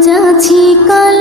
আজ আছি কাল